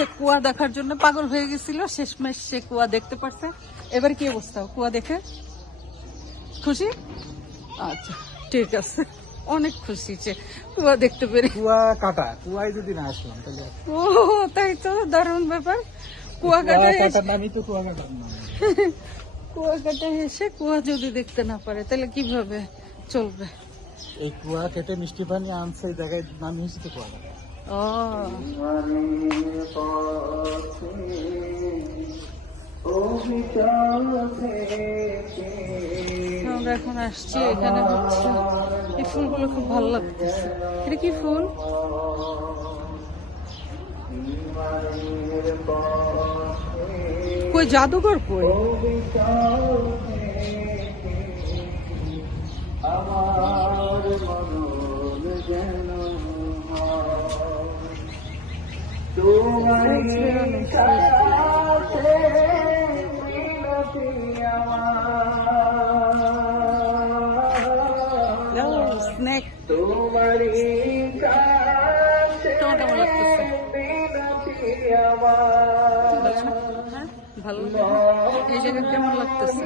সে কুয়া দেখার জন্য পাগল হয়ে গেছিল, শেষমেশ সে কুয়া দেখতে পারছে। এবার কি অবস্থা কুয়া দেখে? খুশি? আচ্ছা ঠিক আছে, অনেক খুশি যে কুয়া দেখতে পেরে। কুয়া কাটা, কুয়ায় যদি না আসলাম তাহলে। ও তাই তো, দারুণ ব্যাপার। কুয়া কাটার নামই তো কুয়া কাটার নাম। কুয়া কাটা এসে কুয়া যদি দেখতে না পারে তাহলে কিভাবে চলবে? এই কুয়া কেটে মিষ্টি পানি আনছে, এই জায়গায় নাম হয়েছে তো কুয়া কাটা। ও আমরা এখন আসছি, এখানে হচ্ছে এই ফুলগুলো খুব ভালো লাগতেছে। এটা কি ফুল? কই জাদুঘর কই? স্নেক। তোমার কেমন লাগতেছে? হ্যাঁ ভালো লাগে। এই জায়গা কেমন লাগতেছে?